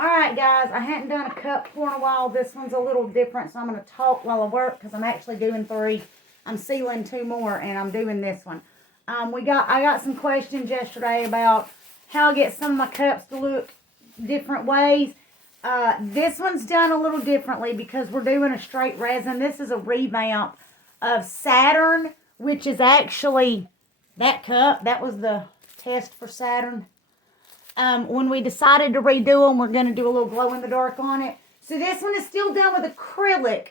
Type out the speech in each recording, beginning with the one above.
Alright guys, I hadn't done a cup pour in a while. This one's a little different, so I'm going to talk while I work because I'm actually doing 3. I'm sealing 2 more and I'm doing this one. I got some questions yesterday about how I get some of my cups to look different ways. This one's done a little differently because we're doing a straight resin. This is a revamp of Saturn, which is actually that cup. That was the test for Saturn. When we decided to redo them, we're going to do a little glow in the dark on it. So this one is still done with acrylic,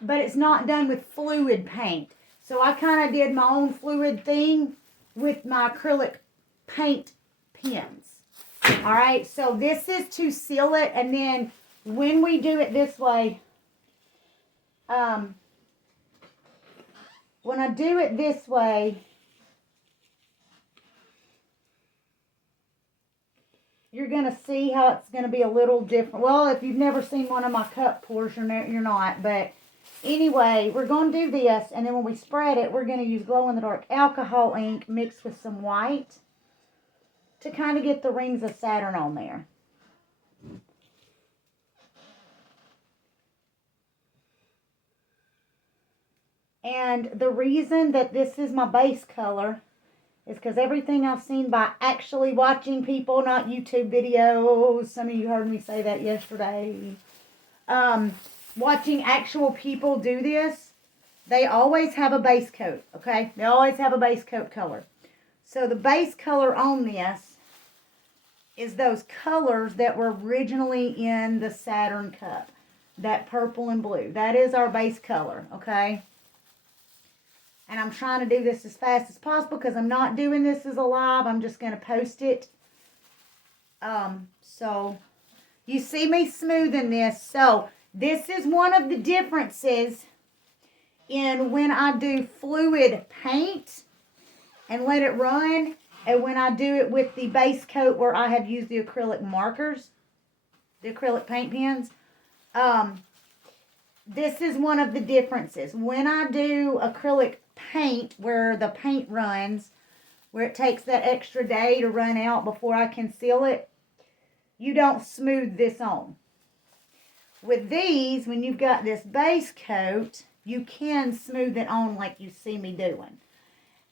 but it's not done with fluid paint. So I kind of did my own fluid thing with my acrylic paint pens. Alright, so this is to seal it, and then when we do it this way, when I do it this way, you're going to see how it's going to be a little different. Well, if you've never seen one of my cup pours, you're not. But anyway, we're going to do this. And then when we spread it, we're going to use glow-in-the-dark alcohol ink mixed with some white to kind of get the rings of Saturn on there. And the reason that this is my base color is because everything I've seen by actually watching people, not YouTube videos. Some of you heard me say that yesterday. Watching actual people do this, they always have a base coat, okay? They always have a base coat color. So the base color on this is those colors that were originally in the Saturn cup. That purple and blue. That is our base color, okay? And I'm trying to do this as fast as possible because I'm not doing this as a live. I'm just going to post it. So, you see me smoothing this. So, this is one of the differences in when I do fluid paint and let it run, and when I do it with the base coat where I have used the acrylic markers, the acrylic paint pens. This is one of the differences. When I do acrylic paint, where the paint runs, where it takes that extra day to run out before I can seal it, you don't smooth this on. With these, when you've got this base coat, you can smooth it on like you see me doing.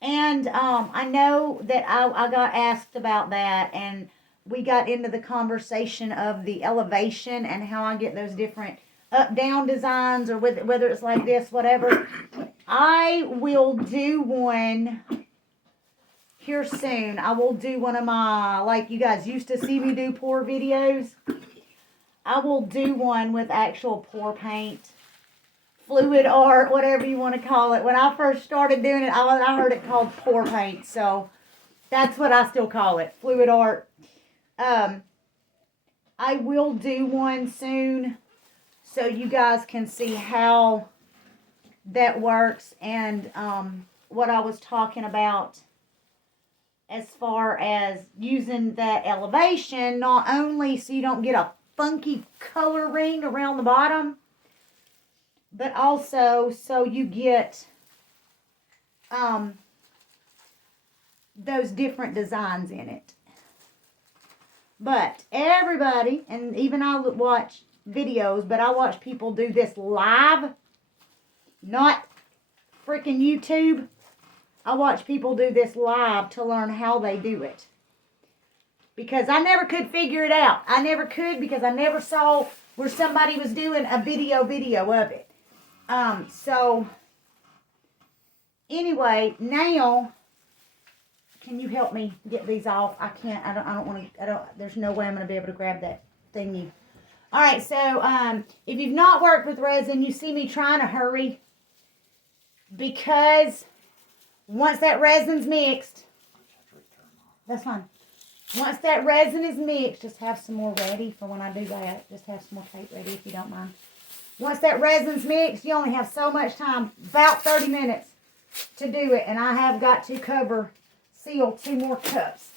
And I know that I got asked about that, and we got into the conversation of the elevation and how I get those different up-down designs, or whether it's like this, whatever. I will do one here soon. I will do one of my, like you guys used to see me do pour videos. I will do one with actual pour paint, fluid art, whatever you want to call it. When I first started doing it, I heard it called pour paint, so that's what I still call it, fluid art. I will do one soon, so you guys can see how that works, and what I was talking about as far as using that elevation, not only so you don't get a funky color ring around the bottom, but also so you get those different designs in it. But everybody, and even I watch videos, but I watch people do this live, not freaking YouTube. I watch people do this live to learn how they do it. Because I never could figure it out. I never could, because I never saw where somebody was doing a video of it. So, anyway, now, can you help me get these off? I can't, I don't want to, there's no way I'm going to be able to grab that thingy. Alright, so, if you've not worked with resin, you see me trying to hurry. Because once that resin's mixed, that's fine. Once that resin is mixed, just have some more ready for when I do that. Just have some more tape ready if you don't mind. Once that resin's mixed, you only have so much time, about 30 minutes to do it. And I have got to seal 2 more cups.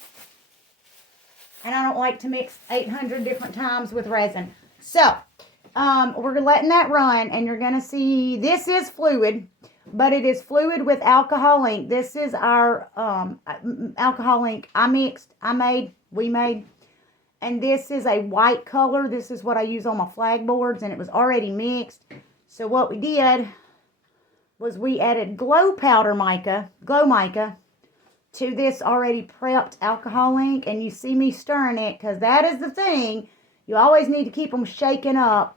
And I don't like to mix 800 different times with resin. So, we're letting that run, and you're going to see, this is fluid, but it is fluid with alcohol ink. This is our alcohol ink we made. And this is a white color. This is what I use on my flag boards, and it was already mixed. So what we did was we added glow mica to this already prepped alcohol ink. And you see me stirring it because that is the thing. You always need to keep them shaken up,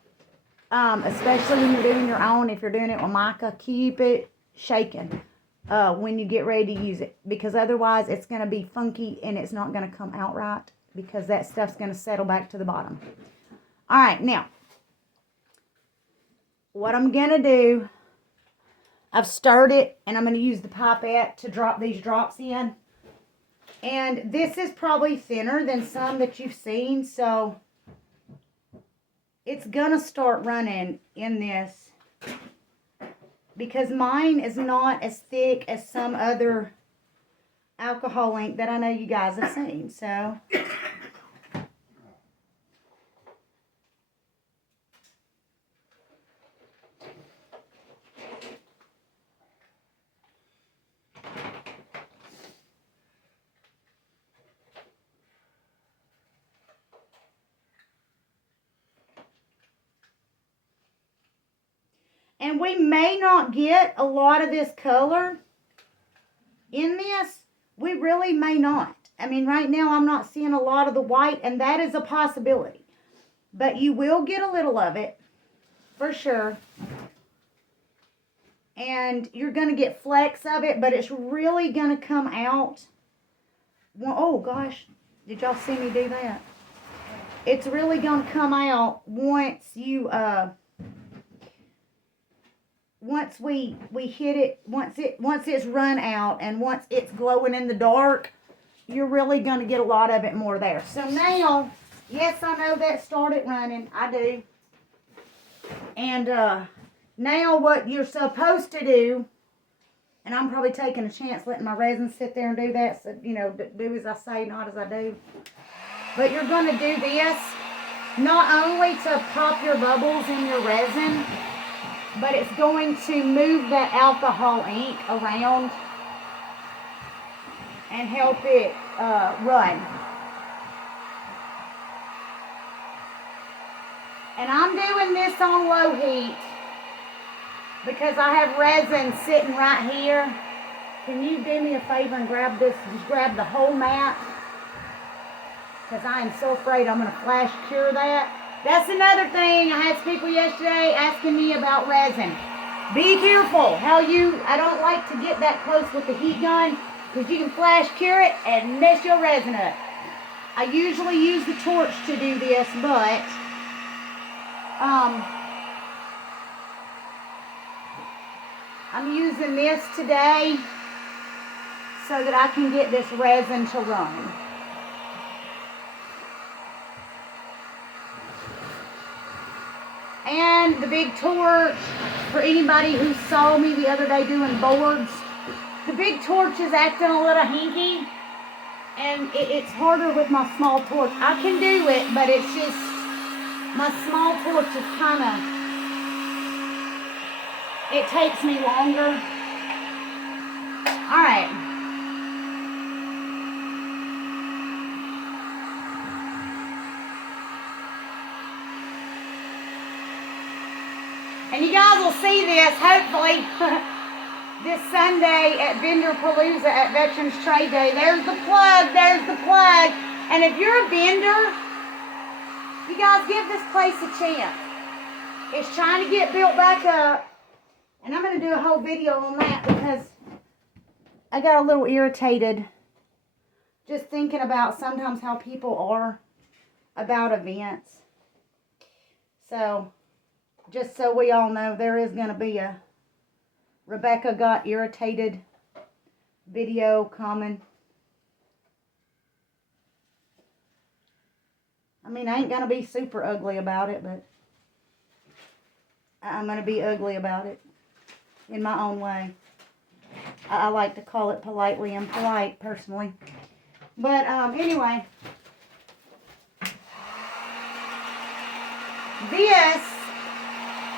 especially when you're doing your own. If you're doing it with mica, keep it shaken when you get ready to use it, because otherwise it's going to be funky and it's not going to come out right, because that stuff's going to settle back to the bottom. All right, now, what I'm going to do, I've stirred it, and I'm going to use the pipette to drop these drops in. And this is probably thinner than some that you've seen, so it's going to start running in this, because mine is not as thick as some other alcohol ink that I know you guys have seen. So and we may not get a lot of this color in this. We really may not. I mean, right now I'm not seeing a lot of the white, and that is a possibility. But you will get a little of it, for sure. And you're going to get flecks of it, but it's really going to come out. Well, oh, gosh. Did y'all see me do that? It's really going to come out once you, once we hit it, once it's run out, and once it's glowing in the dark, you're really going to get a lot of it more there. So now, yes, I know that started running. I do. And now what you're supposed to do, and I'm probably taking a chance letting my resin sit there and do that, so, you know, do as I say, not as I do. But you're going to do this not only to pop your bubbles in your resin, but it's going to move that alcohol ink around and help it run. And I'm doing this on low heat because I have resin sitting right here. Can you do me a favor and grab this, just grab the whole mat? Because I am so afraid I'm going to flash cure that. That's another thing. I had people yesterday asking me about resin. Be careful how I don't like to get that close with the heat gun, because you can flash cure it and mess your resin up. I usually use the torch to do this, but I'm using this today so that I can get this resin to run. And the big torch, for anybody who saw me the other day doing boards, the big torch is acting a little hinky, and it's harder with my small torch. I can do it, but it's just, my small torch is kind of, it takes me longer. All right. And you guys will see this, hopefully, this Sunday at Vendor Palooza at Veterans Trade Day. There's the plug, there's the plug. And if you're a vendor, you guys give this place a chance. It's trying to get built back up. And I'm going to do a whole video on that because I got a little irritated just thinking about sometimes how people are about events. So, just so we all know, there is going to be a Rebecca Got Irritated video coming. I mean, I ain't going to be super ugly about it, but I'm going to be ugly about it in my own way. I like to call it politely impolite, personally. But anyway, this,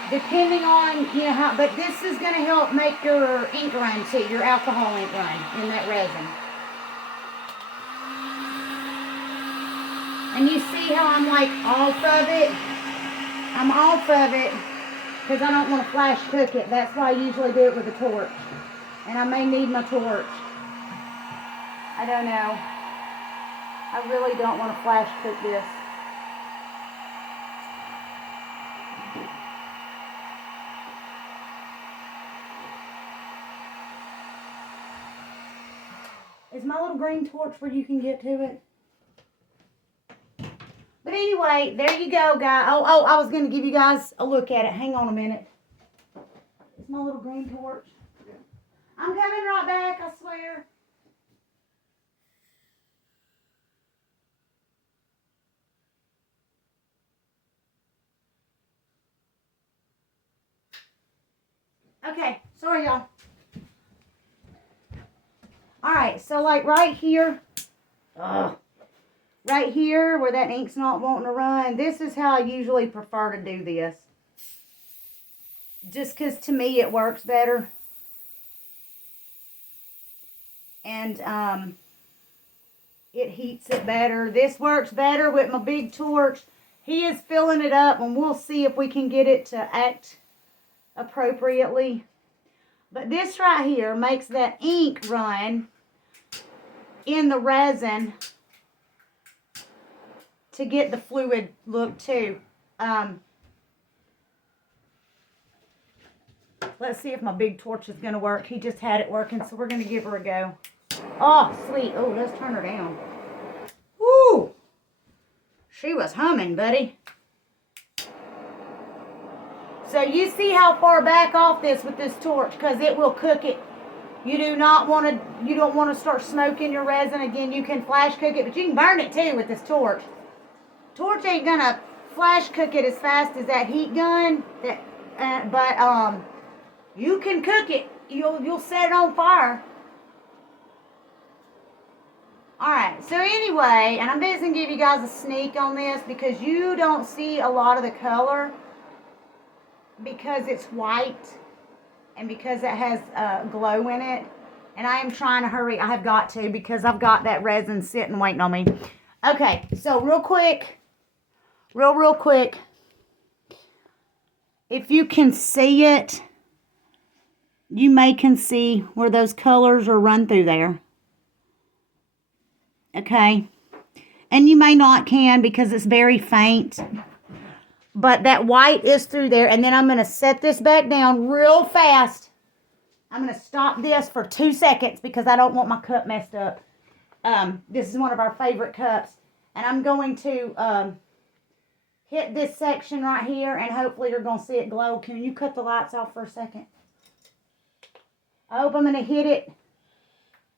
depending on, you know, how, but this is going to help make your ink run too, your alcohol ink run in that resin. And you see see how I'm like off of it? I'm off of it because I don't want to flash cook it. That's why I usually do it with a torch. And I may need my torch. I don't know. I really don't want to flash cook this. Is my little green torch where you can get to it? But anyway, there you go, guys. Oh, I was going to give you guys a look at it. Hang on a minute. Is my little green torch? Yeah. I'm coming right back, I swear. Okay, sorry, y'all. Alright, so like right here, right here where that ink's not wanting to run, this is how I usually prefer to do this. Just because to me it works better. And it heats it better. This works better with my big torch. He is filling it up and we'll see if we can get it to act appropriately. But this right here makes that ink run in the resin to get the fluid look too. Let's see if my big torch is going to work. He just had it working, so we're going to give her a go. Oh, sweet. Oh, let's turn her down. Woo! She was humming, buddy. So you see how far back off this with this torch, because it will cook it. You don't want to start smoking your resin again. You can flash cook it, but you can burn it too with this torch. Torch ain't gonna flash cook it as fast as that heat gun. But you can cook it. You'll set it on fire. Alright, so anyway, and I'm just going to give you guys a sneak on this because you don't see a lot of the color because it's white and because it has glow in it. And I am trying to hurry. I have got to because I've got that resin sitting waiting on me. Okay, so real quick, real quick, if you can see it, you can see where those colors are run through there. Okay, and you may not can because it's very faint, but that white is through there. And then I'm going to set this back down real fast. I'm going to stop this for 2 seconds because I don't want my cup messed up. This is one of our favorite cups, and I'm going to hit this section right here, and hopefully you're going to see it glow. Can you cut the lights off for a second? I hope I'm going to hit it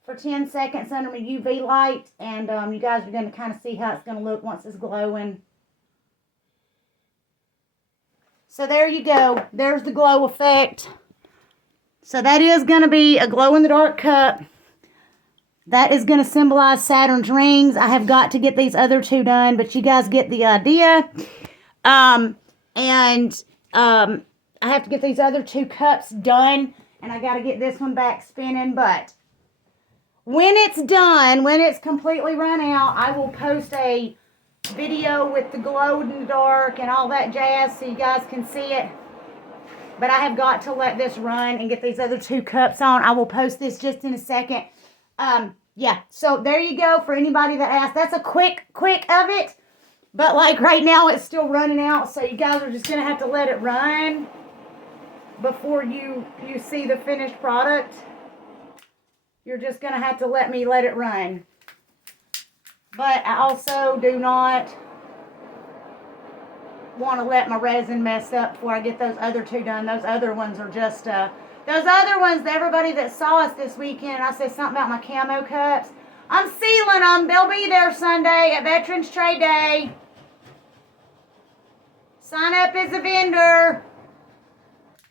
for 10 seconds under my UV light, and you guys are going to kind of see how it's going to look once it's glowing. So there you go. There's the glow effect. So that is going to be a glow-in-the-dark cup. That is going to symbolize Saturn's rings. I have got to get these other two done, but you guys get the idea. I have to get these other two cups done, and I got to get this one back spinning, but when it's done, when it's completely run out, I will post a video with the glow in the dark and all that jazz so you guys can see it. But I have got to let this run and get these other two cups on. I will post this just in a second. Yeah, so there you go for anybody that asked. That's a quick of it. But like right now it's still running out, so you guys are just going to have to let it run before you see the finished product. You're just going to have to let it run. But I also do not want to let my resin mess up before I get those other two done. Those other ones are just, those other ones, everybody that saw us this weekend, I said something about my camo cups. I'm sealing them. They'll be there Sunday at Veterans Trade Day. Sign up as a vendor.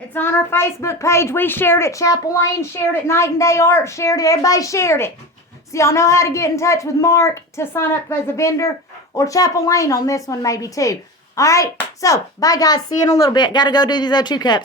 It's on our Facebook page. We shared it. Chapel Lane shared it. Night and Day Art shared it. Everybody shared it. So y'all know how to get in touch with Mark to sign up as a vendor. Or Chapel Lane on this one maybe too. Alright, so bye guys. See you in a little bit. Got to go do these other two cups.